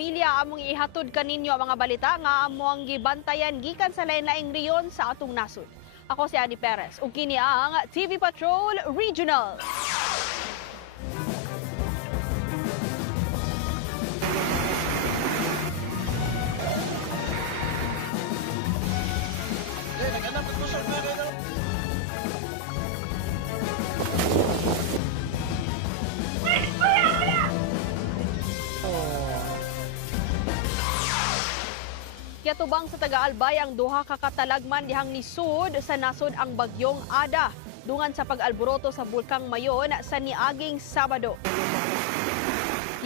pamilya among ihatod kaninyo ang mga balita nga among gibantayan gikan sa lain-laing reyon sa atong nasod. Ako si Annie Perez ug kini ang TV Patrol Regional. Yatubang sa Taga-Albay ang duha ka katalagman dihang nisud sa nasod ang bagyong Ada dungan sa pag-alboroto sa bulkang Mayon sa niaging Sabado.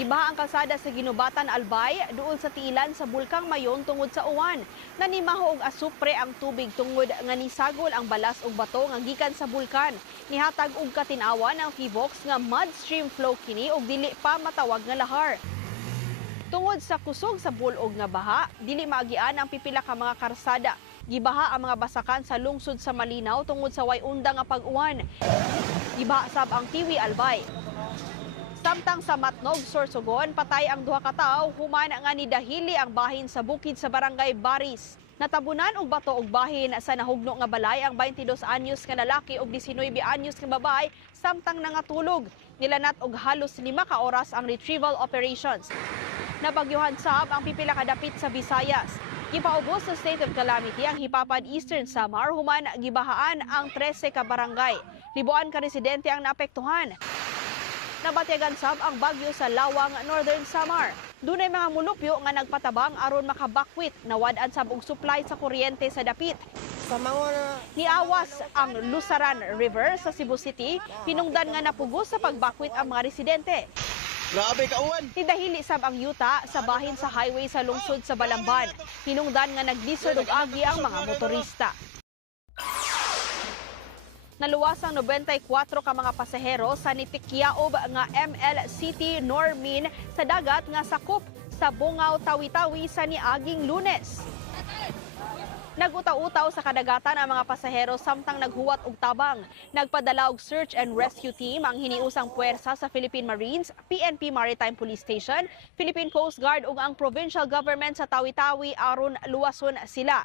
Gibaha ang kalsada sa Ginubatan, Albay duol sa tiilan sa bulkang Mayon tungod sa uwan. Nanimaho og asupre ang tubig tungod nga nisagol ang balas og bato nga gikan sa bulkan. Nihatag og katinawan ang PHIVOLCS nga mudstream flow kini og dili pa matawag nga lahar. Tungod sa kusog sa bulog nga baha, dili maagian ang pipila ka mga karsada. Gibaha ang mga basakan sa lungsod sa Malinaw tungod sa way unda nga pag-uwan. Gibaha sab ang Tiwi, Albay. Samtang sa Matnog, Sorsogon, patay ang duha ka tawo human nga nidahili ang bahin sa bukid sa barangay Baris. Natabunan og bato og bahin sa nahugno nga balay ang 22 anyos nga lalaki ug 19 anyos nga babae samtang nangatulog. Nilanat og halos 5 ka oras ang retrieval operations. Nabagyuhan sab ang pipila ka dapit sa Visayas. Gipaubos sa state of calamity ang Hipapad Eastern Samar human gibahaan ang 13 ka barangay. Libuan ka residente ang naapektuhan. Nabatyagan sab ang bagyo sa Lawang, Northern Samar. Dunay mga mulupyo nga nagpatabang aron makabakwit nawad-an sab og supply sa kuryente sa dapit. Niawas ang Lusaran River sa Cebu City, hinungdan nga napugos sa pagbakwit ang mga residente. Grabe kauwan. Nidahili sab ang yuta sa bahin sa highway sa lungsod sa Balamban. Hinungdan nga naglisod og agi ang mga motorista. Naluwas ang 94 ka mga pasahero sa nitikyaob nga ML City Normin sa dagat nga sakop sa Bungaw, Tawi-Tawi sa niaging Lunes. Nagutaw-utaw sa kadagatan ang mga pasahero samtang naghuwat og tabang. Nagpadala og search and rescue team ang hiniusang puwersa sa Philippine Marines, PNP Maritime Police Station, Philippine Coast Guard ug ang provincial government sa Tawi-Tawi aron luwason sila.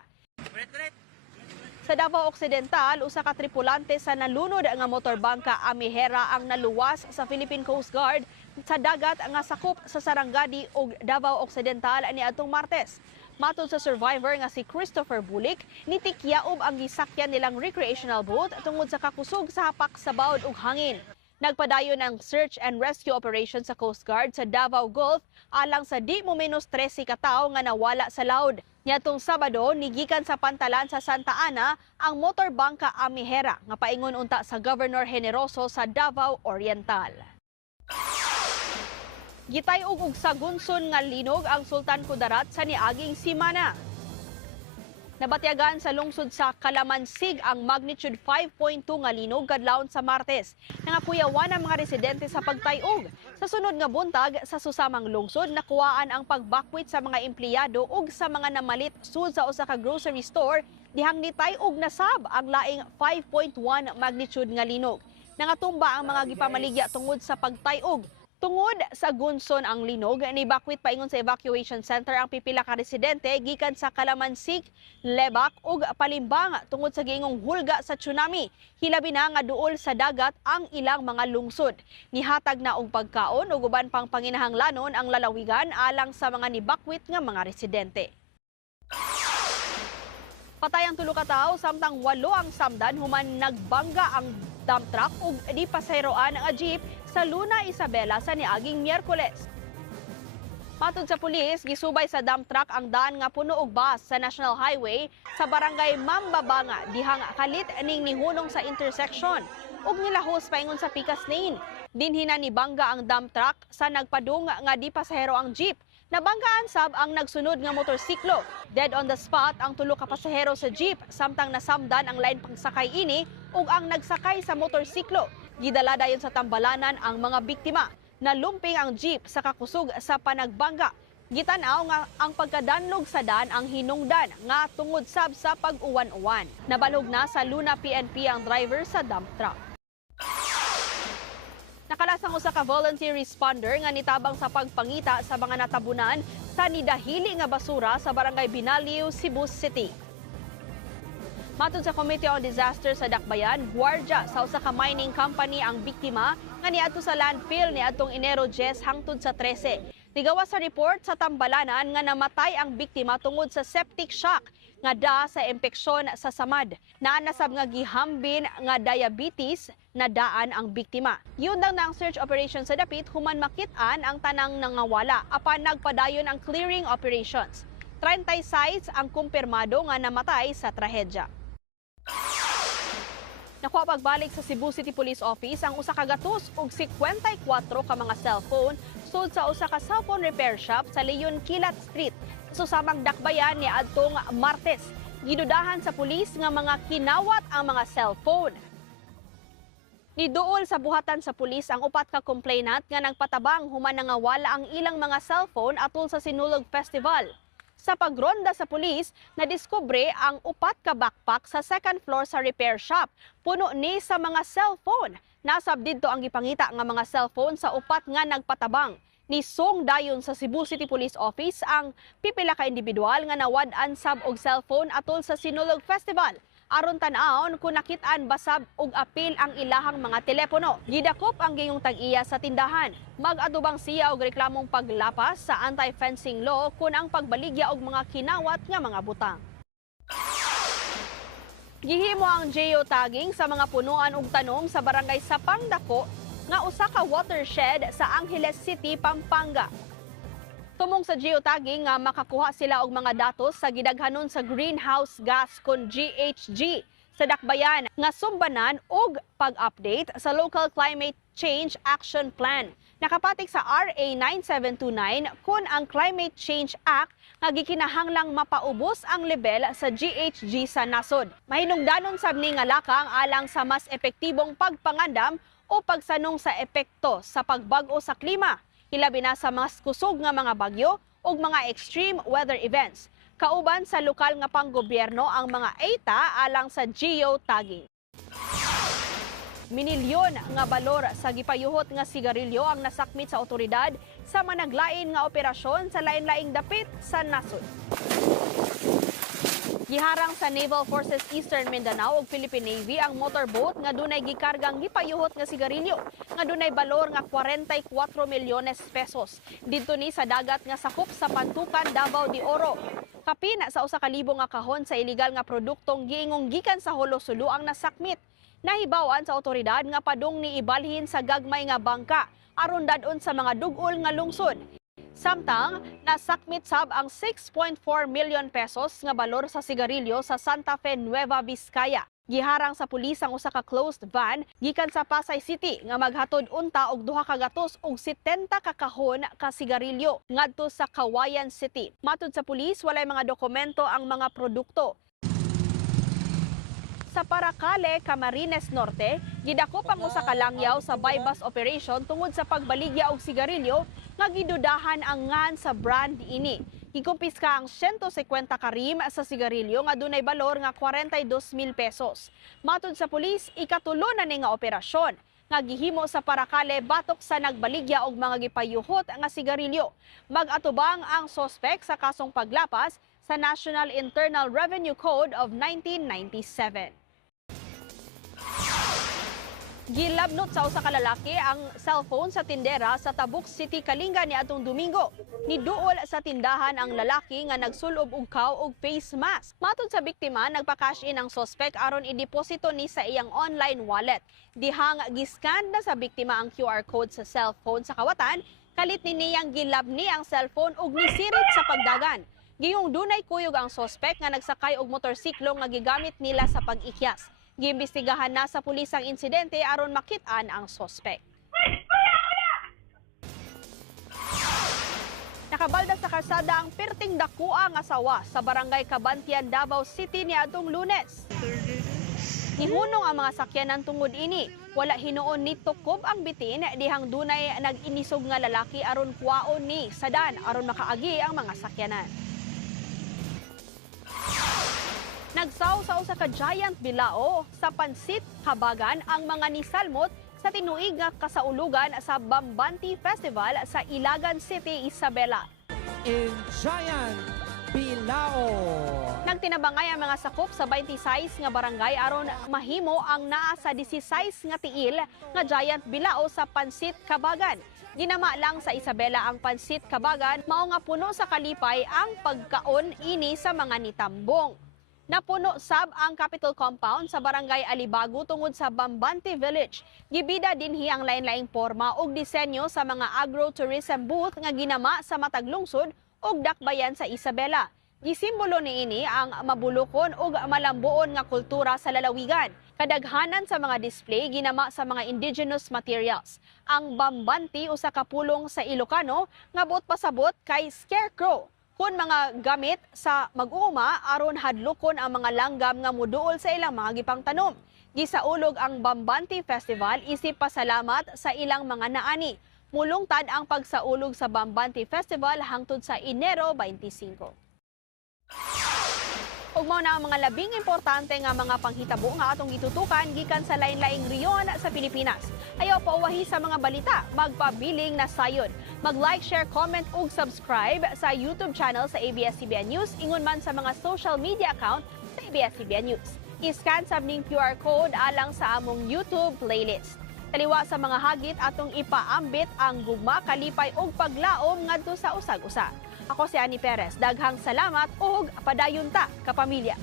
Sa Davao Occidental, usa ka tripulante sa nalunod nga motorbangka Amihera ang naluwas sa Philippine Coast Guard sa dagat nga sakop sa Sarangani ug Davao Occidental niadtong Martes. Matod sa survivor nga si Christopher Bulik, nitikyaob ang gisakyan nilang recreational boat tungod sa kakusog sa hapak sa bawod ug hangin. Nagpadayon ang search and rescue operation sa Coast Guard sa Davao Gulf alang sa di mo menos 13 ka tawo nga nawala sa laod. Niadtong Sabado, nigikan sa pantalan sa Santa Ana ang motorbangka Amihera nga paingon unta sa Governor Generoso sa Davao Oriental. Gitay-og og sagunson nga linog ang Sultan Kudarat sa niaging simana. Nabatyagan sa lungsod sa Calamansig ang magnitude 5.2 nga linog kadlawon sa Martes. Nangakuyawan ang mga residente sa pagtay-og. Sa sunod nga buntag sa susamang lungsod nakuhaan ang pagbakwit sa mga empleyado ug sa mga namalit sud sa usa ka grocery store dihang nitay-og na sab ang laing 5.1 magnitude nga linog. Nangatumba ang mga gipamaligya tungod sa pagtay-og. Tungod sa gunson ang linog, nibakwit paingon sa evacuation center ang pipila ka residente gikan sa Calamansig, Lebak ug Palimbang tungod sa giingong hulga sa tsunami. Hilabi na nga duol sa dagat ang ilang mga lungsod. Nihatag na og pagkaon ug uban pang panginahanglanon ang lalawigan alang sa mga nibakwit nga mga residente. Patay ang 3 ka tawo samtang 8 ang samdan human nagbangga ang dump truck ug di pasaheroan nga jeep sa Luna Isabela sa niaging Miyerkules. Matod sa pulis, gisubay sa dump truck ang daan nga puno og bus sa National Highway sa barangay Mambabanga dihang kalit ning nihunong sa intersection ug nilahos paingon sa Pikas Lane. Dinhi na ni bangga ang dump truck sa nagpadung nga di pasahero ang jeep. Nabanggaan sab ang nagsunod nga motorsiklo. Dead on the spot ang 3 ka pasahero sa jeep samtang nasamdan ang lain pangsakay ini ug ang nagsakay sa motorsiklo. Gidala dayon sa tambalanan ang mga biktima. Nalumping ang jeep sa kakusog sa panagbangga. Gitanaw nga ang pagkadanlog sa daan ang hinungdan nga tungod sab sa pag-uwan-uwan. Nabalog na sa Luna PNP ang driver sa dump truck. Nakalasang usa ka volunteer responder nga nitabang sa pagpangita sa mga natabunan sa nidahili nga basura sa Barangay Binaliw, Cebu City. Matod sa Committee on Disaster sa Dakbayan, gwardya sa usa ka mining company ang biktima nga niadto sa landfill niadtong Enero 10 hangtod sa 13. Nigawa sa report sa Tambalanan nga namatay ang biktima tungod sa septic shock nga da sa impeksyon sa samad. Naanasab nga gihambin nga diabetes na daan ang biktima. Yun lang na ang search operation sa dapit human makit-an ang tanang nangawala apan nagpadayon ang clearing operations. 30 sites ang kumpirmado nga namatay sa trahedya. Nakuha pagbalik sa Cebu City Police Office ang usa ka gatos ug 54 ka mga cellphone sud sa usa ka cellphone repair shop sa Leon Kilat Street. Susamang Dakbayan ni adtong Martes. Gidudahan sa pulis nga mga kinawat ang mga cellphone. Niduol sa buhatan sa pulis ang upat ka complainant nga nagpatabang human nangawala ang ilang mga cellphone atol sa Sinulog Festival. Sa pagronda sa pulis, nadiskubre ang upat ka backpack sa second floor sa repair shop. Puno ni sa mga cellphone. Nasab didto ang gipangita nga mga cellphone sa upat nga nagpatabang. Nisong dayon sa Cebu City Police Office ang pipila ka individual nga nawad-an sab og cellphone atol sa Sinulog Festival. Aron tan-awon kung nakit-an basab og apil ang ilahang mga telepono. Gidakop ang gayong tag-iya sa tindahan. Mag-atubang siya og reklamong paglapas sa anti-fencing law kun ang pagbaligya og mga kinawat nga mga butang. Gihimo ang geotagging sa mga punuan ug tanom sa barangay Sapang Dako nga usa ka watershed sa Angeles City, Pampanga. Tumong sa geotagging nga makakuha sila og mga datos sa gidaghanon sa greenhouse gas kon GHG sa Dakbayan nga sumbanan og pag-update sa Local Climate Change Action Plan. Nakapatik sa RA 9729 kun ang Climate Change Act nga gikinahanglang mapaubos ang level sa GHG sa nasod. Mahinungdanon sab ni nga lakang alang sa mas epektibong pagpangandam o pagsanong sa epekto sa pagbag-o sa klima. Hilabi na sa mas kusog nga mga bagyo ug mga extreme weather events. Kauban sa lokal nga panggobyerno ang mga ETA alang sa geotagging. Minilyon nga balor sa gipayuhot nga sigarilyo ang nasakmit sa otoridad sa managlain nga operasyon sa lain-laing dapit sa nasod. Giharang sa Naval Forces Eastern Mindanao ug Philippine Navy ang motorboat nga dunay gikargang gipayuhot nga sigarilyo nga dunay balor nga 44 milyones pesos. Didto ni sa dagat nga sakop sa Pantukan, Davao de Oro. Kapin sa usa ka libo nga kahon sa iligal nga produktong giingong gikan sa Holo-Sulu ang nasakmit. Nahibawan sa otoridad nga padung ni ibalhin sa gagmay nga bangka aron dadon sa mga dugol nga lungsod. Samtang nasakmit sab ang 6.4 million pesos nga balor sa sigarilyo sa Santa Fe, Nueva Vizcaya. Giharang sa pulis ang usa ka closed van gikan sa Pasay City nga maghatod unta og 2 ka gatos og 70 ka kahon ka sigarilyo ngadto sa Kawayan City. Matud sa pulis walay mga dokumento ang mga produkto. Sa Paracale, Camarines Norte, gidakop ang usa ka langyaw sa buy-bust operation tungod sa pagbaligya og sigarilyo nga gidudahan ang ngan sa brand ini. Gikumpiska ang 150 ka rim sa sigarilyo nga dunay balor nga 42,000 pesos. Matud sa pulis, ikatulo na ni nga operasyon nga gihimo sa Paracale batok sa nagbaligya og mga gipayuhot nga sigarilyo. Mag-atubang ang sospek sa kasong paglapas sa National Internal Revenue Code of 1997. Gilabnot sa usa ka lalaki ang cellphone sa tindera sa Tabuk City, Kalinga niadtong Domingo. Niduol sa tindahan ang lalaki nga nagsulob og kaw og face mask. Matud sa biktima, nagpa-cash in ang suspect aron i-deposito ni sa iyang online wallet. Dihang giskan na sa biktima ang QR code sa cellphone sa kawatan, kalit ni niyang gilabni ang cellphone ug nisirit sa pagdagan. Giyong dunay kuyog ang suspect nga nagsakay og motorsiklo nga gigamit nila sa pag-ikyas. Giimbestigahan na sa pulis ang insidente aron makit-an ang suspect. Nakabalda sa kalsada ang perting dakua nga sawa sa barangay Cabantian, Davao City niadtong Lunes. Nihunong ang mga sakyanan tungod ini. Wala hinuon ni tukob ang bitin dihang dunay nag-inisog nga lalaki aron kuwaon ni sadan aron makaagi ang mga sakyanan. Nagsaw sa usa ka giant bilao sa Pansit, Habagan ang mga nisalmot sa tinuig nga kasaulugan sa Bambanti Festival sa Ilagan City, Isabela. In Giant Bilao. Nagtinabangay ang mga sakop sa 26 nga barangay aron mahimo ang naa sa 16 nga tiil nga Giant Bilao sa Pansit Kabagan. Ginama lang sa Isabela ang Pansit Kabagan, mao nga puno sa kalipay ang pagkaon ini sa mga nitambong. Napuno sab ang Capitol Compound sa Barangay Alibago tungod sa Bambanti Village. Gibida dinhi ang lain-laing porma ug disenyo sa mga agro-tourism booth nga ginama sa matag lungsod ug dakbayan sa Isabela. Gisimbolo niini ang mabulokon ug malambuon nga kultura sa lalawigan. Kadaghanan sa mga display ginama sa mga indigenous materials. Ang Bambanti usa ka pulong sa Ilocano nga buot pasabot kay scarecrow, kun mga gamit sa mag-uuma aron hadlokon ang mga langgam nga muduol sa ilang mga gipangtanom. Gisaulog ang Bambanti Festival isip pasalamat sa ilang mga naani. Mulungtad ang pagsaulog sa Bambanti Festival hangtod sa Enero 25. Ug mao na ang mga labing importante nga mga panghitabo nga atong gitutukan gikan sa lain-laing rehiyon sa Pilipinas. Ayaw pauwahi sa mga balita, magpabiling na sayon. Mag-like, share, comment ug subscribe sa YouTube channel sa ABS-CBN News, ingon man sa mga social media account sa ABS-CBN News. I-scan sa ning QR code alang sa among YouTube playlist. Taliwa sa mga hagit atong ipaambit ang gugma, kalipay ug paglaom ngadto sa usag-usa. Ako si Annie Perez. Daghang salamat ug padayon ta kapamilya.